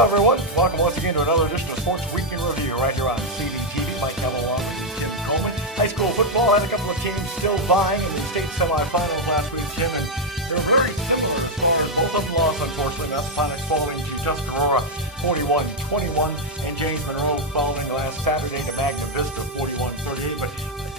Hello, everyone. Welcome once again to another edition of Sports Weekend Review right here on CDTV. Mike Neville along with Tim Coleman. High school football had a couple of teams still vying in the state semifinals last week, Tim, and they were very similar as far as both of them lost, unfortunately. Massaponax falling to Tuscarora 41-21, and James Monroe falling last Saturday to Magna Vista 41-38. But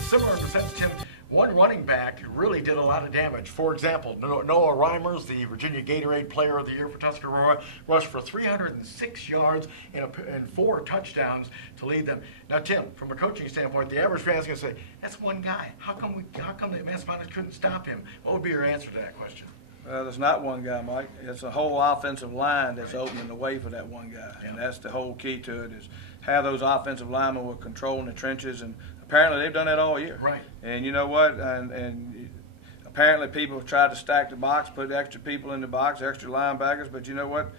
similar in the sense, Tim, one running back really did a lot of damage. For example, Noah Reimers, the Virginia Gatorade Player of the Year for Tuscarora, rushed for 306 yards and 4 touchdowns to lead them. Now, Tim, from a coaching standpoint, the average fan is going to say, that's one guy. How come the Massaponax couldn't stop him? What would be your answer to that question? There's not one guy, Mike. It's a whole offensive line that's opening the way for that one guy. Yeah. And that's the whole key to it, is how those offensive linemen will control in the trenches. And apparently they've done that all year. Right. And you know what? And apparently people have tried to stack the box, put extra people in the box, extra linebackers. But you know what?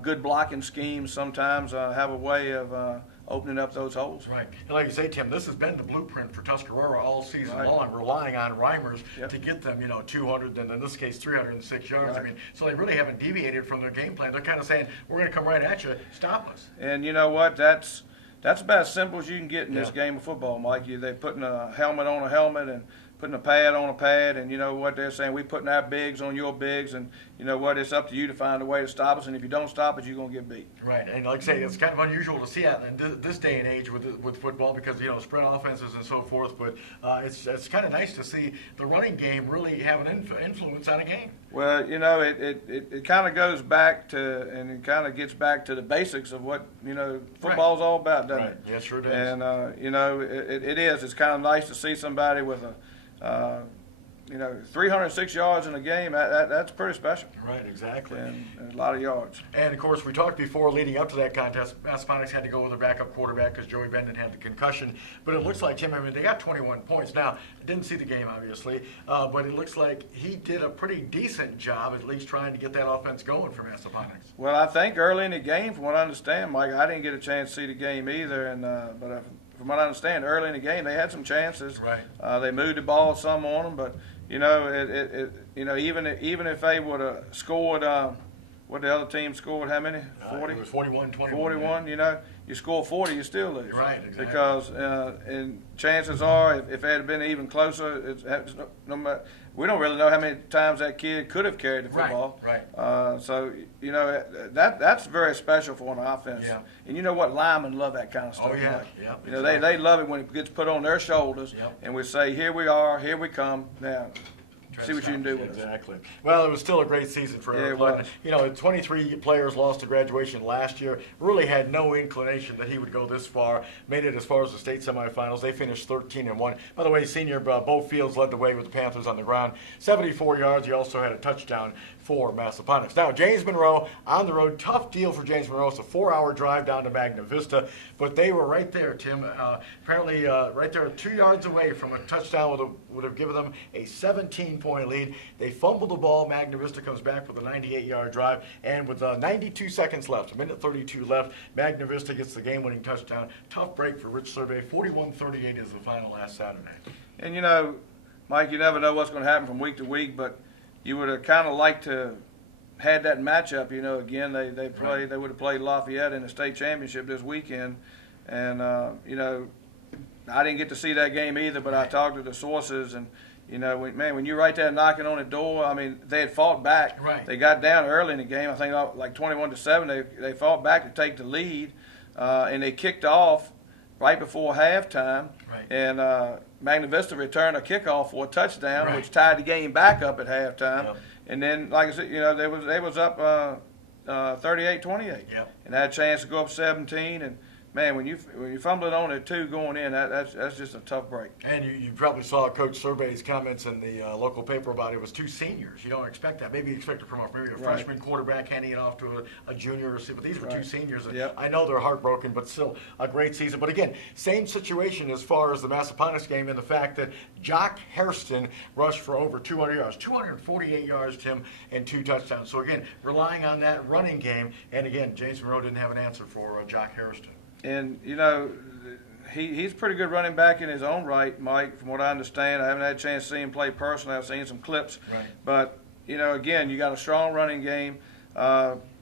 Good blocking schemes sometimes have a way of opening up those holes. Right. And like you say, Tim, this has been the blueprint for Tuscarora all season long, relying on Reimers to get them, 200, and in this case, 306 yards. Right. I mean, so they really haven't deviated from their game plan. They're kind of saying, we're going to come right at you, stop us. And you know what? That's about as simple as you can get in this game of football, Mike. They're putting a helmet on a helmet and putting a pad on a pad, and you know what they're saying, we're putting our bigs on your bigs, and you know what, it's up to you to find a way to stop us, and if you don't stop us, you're going to get beat. Right, and like I say, it's kind of unusual to see that in this day and age with football because, spread offenses and so forth, but it's kind of nice to see the running game really have an influence on a game. Well, it kind of goes back to, and it kind of gets back to the basics of what, football's all about, doesn't it? Yes, sure does. And, it is. It's kind of nice to see somebody with 306 yards in a game. That's pretty special. Right, exactly. And a lot of yards. And of course, we talked before leading up to that contest, Massaponax had to go with their backup quarterback because Joey Bendon had the concussion. But it looks like, Tim, they got 21 points. Now, I didn't see the game, obviously, but it looks like he did a pretty decent job, at least trying to get that offense going for Massaponax. Well, I think early in the game, from what I understand, Mike, I didn't get a chance to see the game either, and but from what I understand, early in the game, they had some chances. Right. They moved the ball some on them, but even if they would have scored, what the other team scored, how many? 40. It was 41-21. 41. You score 40, you still lose. Right. Exactly. Because and chances are, if it had been even closer, no matter. We don't really know how many times that kid could have carried the football. Right. So that's very special for an offense. Yeah. And you know what, linemen love that kind of stuff. Oh yeah. Like, Yeah. they love it when it gets put on their shoulders, and we say, here we are, here we come. Now, see what you can do with it. Exactly. Well, it was still a great season for Eric Ludden. 23 players lost to graduation last year. Really had no inclination that he would go this far. Made it as far as the state semifinals. They finished 13-1. By the way, senior Bo Fields led the way with the Panthers on the ground. 74 yards. He also had a touchdown for Massaponax. Now, James Monroe on the road. Tough deal for James Monroe. It's a 4-hour drive down to Magna Vista. But they were right there, Tim. Apparently right there 2 yards away from a touchdown would have given them a 17-point lead. They fumbled the ball. Magna Vista comes back with a 98-yard drive. And with 92 seconds left, 1:32 left, Magna Vista gets the game-winning touchdown. Tough break for Rich Survey. 41-38 is the final last Saturday. And, Mike, you never know what's going to happen from week to week, but you would have kind of liked to had that matchup. Again, they would have played Lafayette in the state championship this weekend, and I didn't get to see that game either. But I talked to the sources, and when you're right there knocking on the door, I mean, they had fought back. Right. They got down early in the game. I think like 21-7. They fought back to take the lead, and they kicked off right before halftime. Right. And Magna Vista returned a kickoff for a touchdown, Right. which tied the game back up at halftime. Yep. And then, like I said, they was up 38-28. Yep. And had a chance to go up 17. And man, when you fumble it on at 2 going in, that's just a tough break. And you probably saw Coach Survey's comments in the local paper about it was 2 seniors. You don't expect that. Maybe you expect it from maybe a freshman quarterback handing it off to a junior or but these were 2 seniors. Yep. I know they're heartbroken, but still a great season. But again, same situation as far as the Massaponax game and the fact that Jock Hairston rushed for over 200 yards, 248 yards, Tim, and 2 touchdowns. So again, relying on that running game. And again, James Monroe didn't have an answer for Jock Hairston. And, he's a pretty good running back in his own right, Mike, from what I understand. I haven't had a chance to see him play personally. I've seen some clips. Right. But, again, you got a strong running game.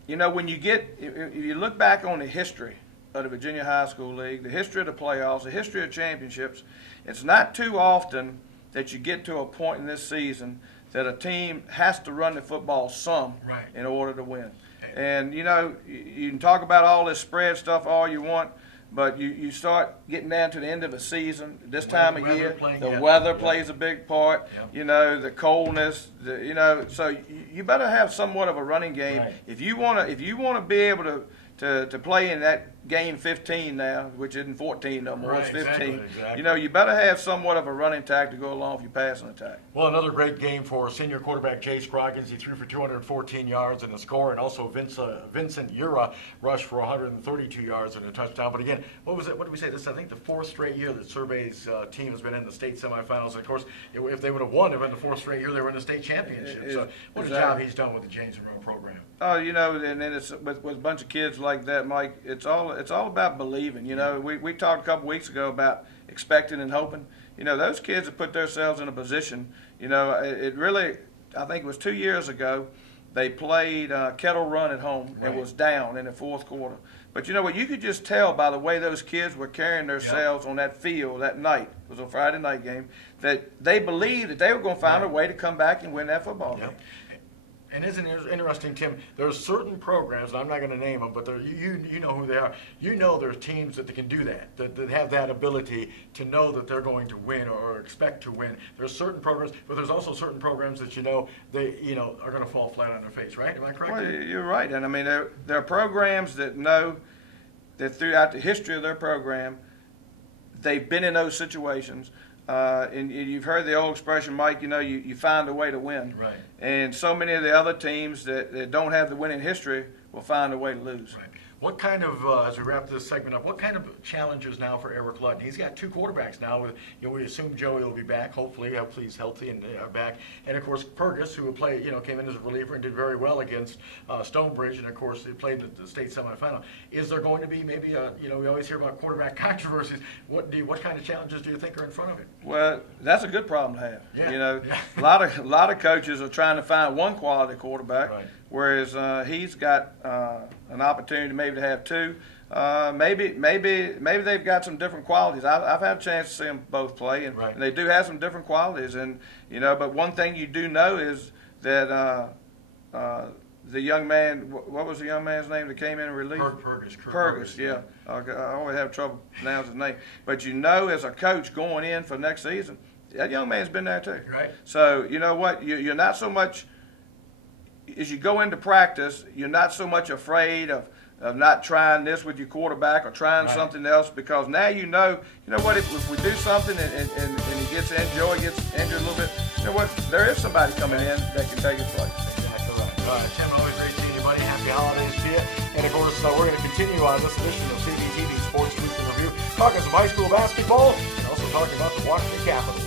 you know, when you get, if you look back on the history of the Virginia High School League, the history of the playoffs, the history of championships, it's not too often that you get to a point in this season that a team has to run the football some in order to win. And, you know, you can talk about all this spread stuff all you want, but you start getting down to the end of the season, this time of year, the weather plays a big part, you know, the coldness, you know, so you better have somewhat of a running game. If you want to be able to play in that game 15 now, which isn't 14 no more, it's 15. Exactly. You know, you better have somewhat of a running attack to go along with your passing attack. Well, another great game for senior quarterback Jay Scroggins. He threw for 214 yards and a score, and also Vincent Ura rushed for 132 yards and a touchdown. But again, what was it? What did we say? This is, I think, the fourth straight year that Survey's team has been in the state semifinals. And of course, if they would have won, it would have been the fourth straight year they were in the state championship. So what a job he's done with the James Monroe program. Oh, you know, and then it's with a bunch of kids like that, Mike. It's all about believing. You know, we talked a couple weeks ago about expecting and hoping. You know, those kids have put themselves in a position. You know, it really, I think it was 2 years ago, they played Kettle Run at home and was down in the fourth quarter. But you know what? You could just tell by the way those kids were carrying themselves on that field that night. It was a Friday night game, that they believed that they were going to find a way to come back and win that football game. And isn't it interesting, Tim? There's certain programs, and I'm not going to name them, but you know who they are. You know there's teams that can do that have that ability to know that they're going to win or expect to win. There's certain programs, but there's also certain programs that they are going to fall flat on their face, right? Am I correct? Well, you're right. And I mean, there are programs that know that throughout the history of their program, they've been in those situations. And you've heard the old expression, Mike, you know, you find a way to win. Right. And so many of the other teams that don't have the winning history will find a way to lose. Right. What kind of, as we wrap this segment up, what kind of challenges now for Eric Ludden? He's got two quarterbacks now. We assume Joey will be back, hopefully he's healthy and back. And, of course, Purgis, who came in as a reliever and did very well against Stonebridge, and, of course, he played the state semifinal. Is there going to be maybe we always hear about quarterback controversies. What kind of challenges do you think are in front of it? Well, that's a good problem to have. Yeah. You know, a lot of coaches are trying to find one quality quarterback. Right. Whereas he's got an opportunity maybe to have two. Maybe they've got some different qualities. I've had a chance to see them both play, and they do have some different qualities. And but one thing you do know is that the young man, what was the young man's name that came in and relieved? Purgis, yeah. I always have trouble pronouncing his name. But as a coach going in for next season, that young man's been there too. Right. So you know what? You're not so much. As you go into practice, you're not so much afraid of not trying this with your quarterback or trying something else, because now you know what, if we do something and he gets injured or he gets injured a little bit, you know what, there is somebody coming in that can take his place. Exactly right. All right, Tim, always great seeing you, buddy. Happy holidays to you. And, of course, we're going to continue on this edition of CBTV Sports Weekly Review, talking some high school basketball and also talking about the Washington Capitals.